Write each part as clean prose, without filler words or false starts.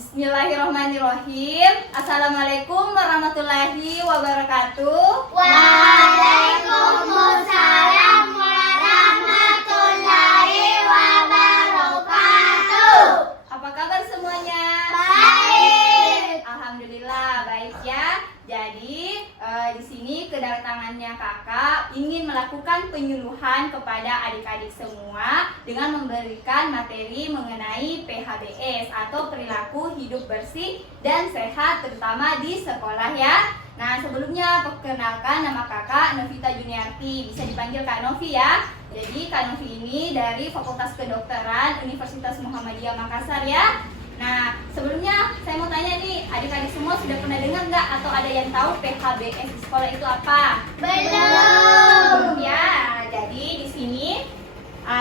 Bismillahirrahmanirrahim. Assalamualaikum warahmatullahi wabarakatuh. Waalaikumsalam warahmatullahi wabarakatuh. Apa kabar semuanya? Baik. Alhamdulillah baik ya. Jadi di sini kedatangannya kakak ingin melakukan penyuluhan kepada adik-adik semua dengan memberikan materi mengenai PHBS atau perilaku hidup bersih dan sehat terutama di sekolah ya. Nah sebelumnya perkenalkan, nama kakak Novita Juniarti, bisa dipanggil Kak Novi ya. Jadi Kak Novi ini dari Fakultas Kedokteran Universitas Muhammadiyah Makassar ya. Nah, sebelumnya saya mau tanya nih, adik-adik semua sudah pernah dengar nggak atau ada yang tahu PHBS di sekolah itu apa? Belum. Ya, jadi di sini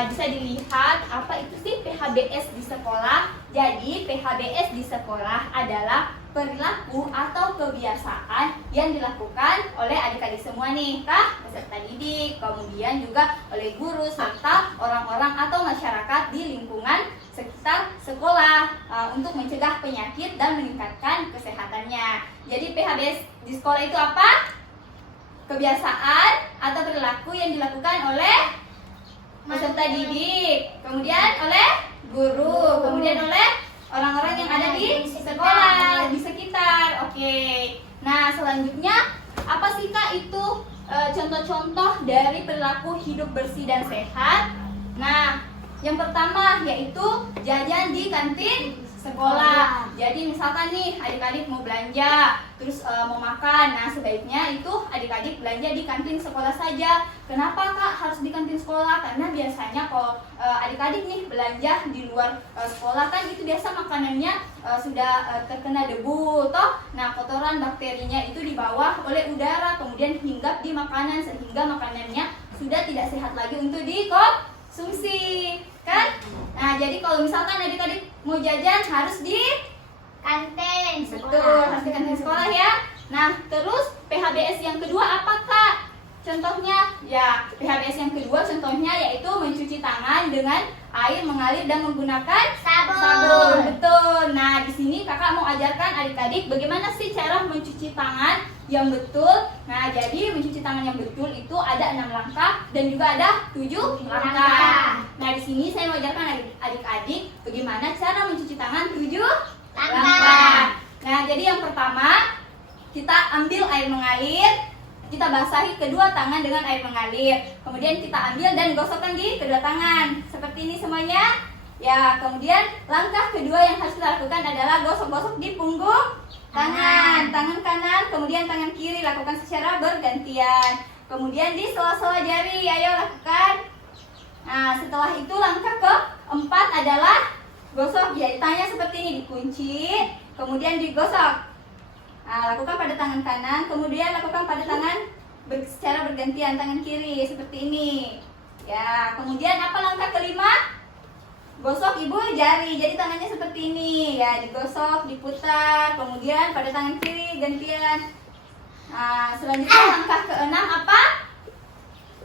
bisa dilihat apa itu sih PHBS di sekolah. Jadi PHBS di sekolah adalah perilaku atau kebiasaan yang dilakukan oleh adik-adik semua nih, kah? Peserta didik, kemudian juga oleh guru serta orang-orang atau masyarakat di lingkungan sekitar sekolah untuk mencegah penyakit dan meningkatkan kesehatannya. Jadi PHBS di sekolah itu apa? Kebiasaan atau perilaku yang dilakukan oleh peserta didik, kemudian oleh guru, kemudian oleh orang-orang yang ada di sekolah, di sekitar. Oke. Nah, selanjutnya apa sih Kak itu contoh-contoh dari perilaku hidup bersih dan sehat? Nah, yang pertama yaitu jajan di kantin sekolah. Jadi misalkan nih adik-adik mau belanja, terus mau makan, nah sebaiknya itu adik-adik belanja di kantin sekolah saja. Kenapa Kak harus di kantin sekolah? Karena biasanya kalau adik-adik nih belanja di luar sekolah kan itu biasa makanannya sudah terkena debu toh. Nah kotoran bakterinya itu dibawa oleh udara kemudian hinggap di makanan sehingga makanannya sudah tidak sehat lagi untuk dikonsumsi kan? Nah jadi kalau misalkan adik-adik mau jajan harus di Kantin sekolah. betul, harus di kantin sekolah ya. Nah terus PHBS yang kedua apa Kak? Contohnya ya PHBS yang kedua contohnya yaitu mencuci tangan dengan air mengalir dan menggunakan sabun. Betul. Nah di sini kakak mau ajarkan adik-adik bagaimana sih cara mencuci tangan yang betul. Nah jadi mencuci tangan yang betul itu ada 6 langkah dan juga ada 7 langkah. Nah di sini saya mau ajarkan adik-adik bagaimana cara mencuci tangan 7 langkah. Nah jadi yang pertama kita ambil air mengalir, kita basahi kedua tangan dengan air mengalir, kemudian kita ambil dan gosokkan di kedua tangan seperti ini semuanya ya. Kemudian langkah kedua yang harus kita lakukan adalah gosok-gosok di punggung tangan kanan, kemudian tangan kiri lakukan secara bergantian, kemudian di sela-sela jari ayo lakukan. Nah setelah itu langkah keempat adalah gosok jari tangannya seperti ini, dikunci kemudian digosok. Nah, lakukan pada tangan kanan, kemudian lakukan pada tangan secara bergantian, tangan kiri seperti ini. Ya, kemudian apa langkah kelima? Gosok ibu jari, jadi tangannya seperti ini. Ya, digosok, diputar, kemudian pada tangan kiri gantian. Nah, selanjutnya langkah keenam apa?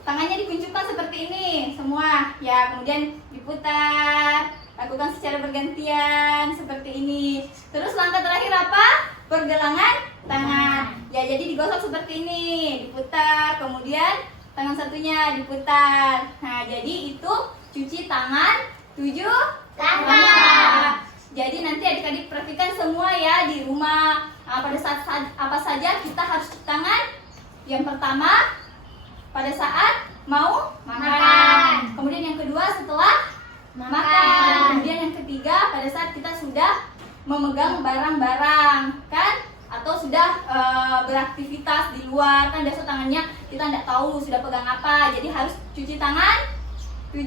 Tangannya dikunjukkan seperti ini semua. Ya, kemudian diputar, lakukan secara bergantian seperti ini. Terus langkah terakhir apa? Pergelangan tangan. Ya jadi digosok seperti ini, diputar, kemudian tangan satunya diputar. Nah jadi itu cuci tangan 7 langkah. Jadi nanti adik-adik perhatikan semua ya di rumah. Nah, pada saat apa saja kita harus cuci tangan? Yang pertama pada saat mau makan. Kemudian yang kedua setelah makan. Kemudian yang ketiga pada saat kita sudah memegang barang-barang kan, atau sudah beraktivitas di luar kan biasa tangannya kita tidak tahu sudah pegang apa, jadi harus cuci tangan 7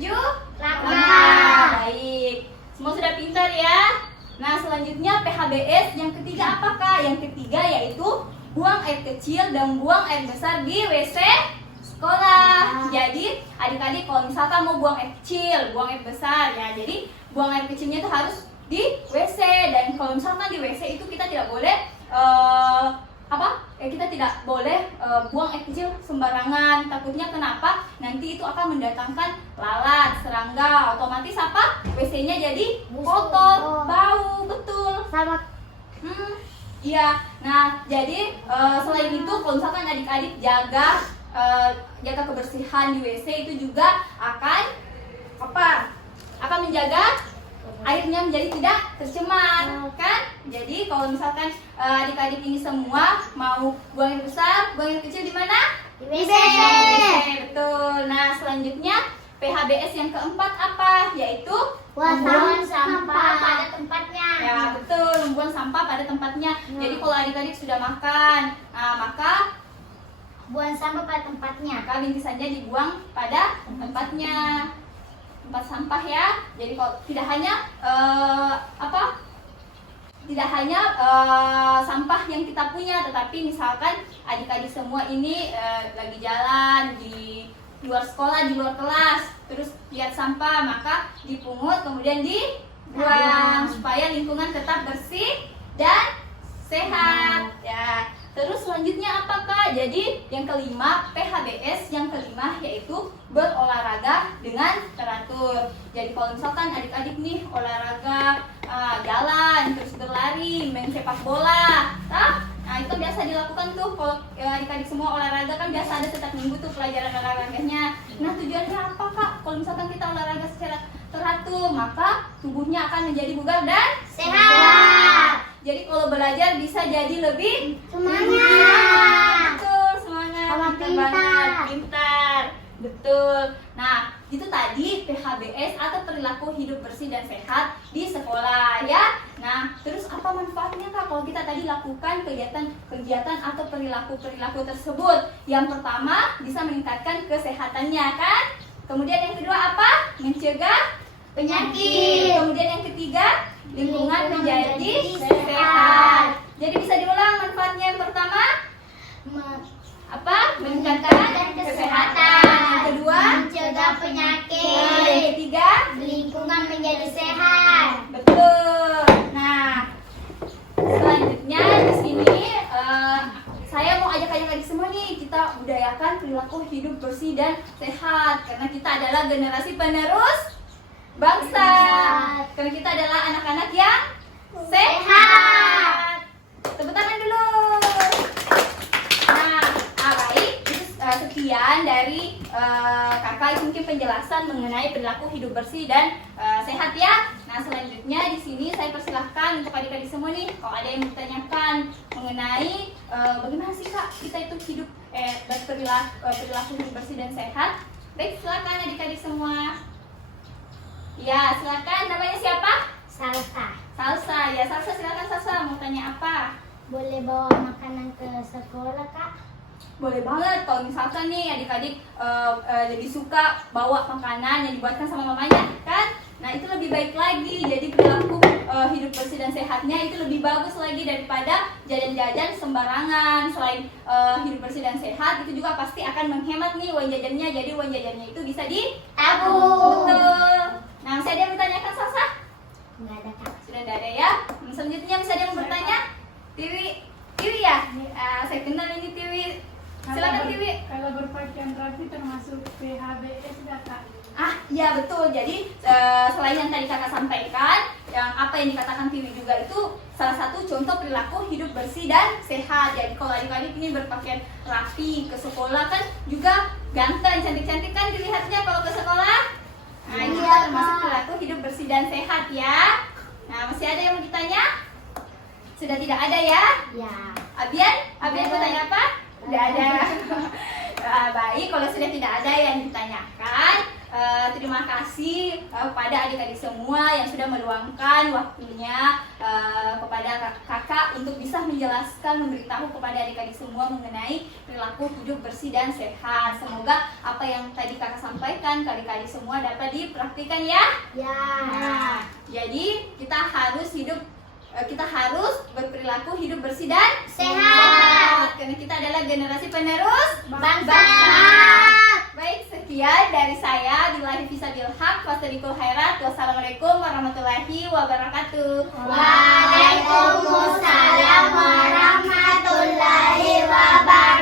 langkah. Baik, semua sudah pintar ya. Nah selanjutnya PHBS yang ketiga apakah? Yang ketiga yaitu buang air kecil dan buang air besar di WC sekolah. Jadi adik-adik kalau misalkan mau buang air kecil, buang air besar ya, jadi buang air kecilnya itu harus di WC. Dan kalau misalkan di WC itu kita tidak boleh kita tidak boleh buang air kecil sembarangan. Takutnya kenapa? Nanti itu akan mendatangkan lalat, serangga. Otomatis apa? WC-nya jadi kotor, bau, betul. Sama. Iya. Nah, jadi selain itu kalau misalkan adik-adik jaga kebersihan di WC, itu juga akan apa? Akan menjaga airnya menjadi tidak tercemar, kan? Jadi kalau misalkan adik-adik ini semua mau buang air besar, buang air kecil di mana? Di WC. Betul. Nah, selanjutnya PHBS yang keempat apa? Yaitu Membuang sampah pada tempatnya. ya, betul, membuang sampah pada tempatnya. Jadi kalau adik-adik sudah makan, maka Buang sampah pada tempatnya. bingkisannya dibuang pada tempatnya. Tempat sampah ya. Jadi kalau tidak hanya sampah yang kita punya, tetapi misalkan adik-adik semua ini lagi jalan di luar sekolah, di luar kelas, terus lihat sampah, maka dipungut kemudian dibuang supaya lingkungan tetap bersih dan sehat ya. Terus selanjutnya apa Kak? Jadi yang kelima, PHBS yang kelima yaitu berolahraga dengan teratur. Jadi kalau misalkan adik-adik nih olahraga, jalan, terus berlari, main sepak bola, nah itu biasa dilakukan tuh kalau adik-adik semua olahraga, kan biasa ada setiap minggu tuh pelajaran olahraganya. Nah tujuannya apa Kak? Kalau misalkan kita olahraga secara teratur, maka tubuhnya akan menjadi bugar dan Sehat. jadi kalau belajar bisa jadi lebih Semangat. betul, semangat. Sama Pintar pintar. banget, pintar. Betul. Nah, itu tadi PHBS atau perilaku hidup bersih dan sehat di sekolah ya. Nah, terus apa manfaatnya Kak kalau kita tadi lakukan kegiatan atau perilaku tersebut? Yang pertama, bisa meningkatkan kesehatannya kan? Kemudian yang kedua apa? Mencegah Penyakit. Kemudian yang ketiga, lingkungan menjadi sehat. sehat. Jadi bisa diulang manfaatnya. Yang pertama apa? Meningkatkan kesehatan. Yang kedua, Mencegah yang penyakit. ketiga, Lingkungan menjadi sehat. betul. Nah, selanjutnya di sini saya mau ajak adik-adik semua nih, kita budayakan perilaku hidup bersih dan sehat karena kita adalah generasi penerus bangsa. Karena kita adalah anak-anak yang sehat. Tepuk tangan dulu. Nah, baik. Itu sekian dari kakak mungkin penjelasan mengenai perilaku hidup bersih dan sehat ya. Nah, selanjutnya di sini saya persilahkan untuk adik-adik semua nih, kalau ada yang bertanyakan mengenai bagaimana sih Kak kita itu hidup perilaku hidup bersih dan sehat. Baik, silakan adik-adik semua. Ya, silakan. Namanya siapa? Salsa. Salsa. Ya, Salsa, silakan Salsa. Mau tanya apa? Boleh bawa makanan ke sekolah Kak? Boleh banget. Kalau misalkan nih adik-adik lebih suka bawa makanan yang dibuatkan sama mamanya, kan? Nah, itu lebih baik lagi. Jadi perilaku hidup bersih dan sehatnya itu lebih bagus lagi daripada jajan-jajan sembarangan. Selain hidup bersih dan sehat, itu juga pasti akan menghemat nih uang jajannya. Jadi uang jajannya itu bisa Tabung. betul. Nah, masih ada yang bertanyakan Salsa? Enggak ada Kak. Sudah tidak ada ya. Selanjutnya masih ada yang bertanya? Tiwi ya? Saya kenal ini Tiwi. Silakan Tiwi. Kalau berpakaian rapi termasuk PHBS nggak Kak? Ya betul. Jadi selain yang tadi kakak sampaikan, yang apa yang dikatakan Tiwi juga itu salah satu contoh perilaku hidup bersih dan sehat. Jadi kalau adik-adik ini berpakaian rapi ke sekolah kan juga ganteng, cantik-cantik kan dilihatnya kalau ke sekolah. Nah, itu Iya, termasuk Kak. perilaku hidup bersih dan sehat ya. Nah, masih ada yang mau ditanya? Sudah tidak ada ya? Ya. Abian Ada. mau tanya apa? Tidak ada. Baik, kalau sudah tidak ada yang ditanyakan, terima kasih kepada adik-adik semua yang sudah meluangkan waktunya kepada kakak untuk bisa menjelaskan, memberitahu kepada adik-adik semua mengenai perilaku hidup bersih dan sehat. Semoga apa yang tadi kakak sampaikan ke adik-adik semua dapat dipraktikkan ya. Ya. Nah, jadi kita harus berperilaku hidup bersih dan Sehat. karena kita adalah generasi penerus Bangsa. Baik, sekian dari saya. Billahi fissabil haq, wassalamualaikum khairat. Wassalamualaikum warahmatullahi wabarakatuh. Waalaikumsalam warahmatullahi warahmatullahi wabarakatuh.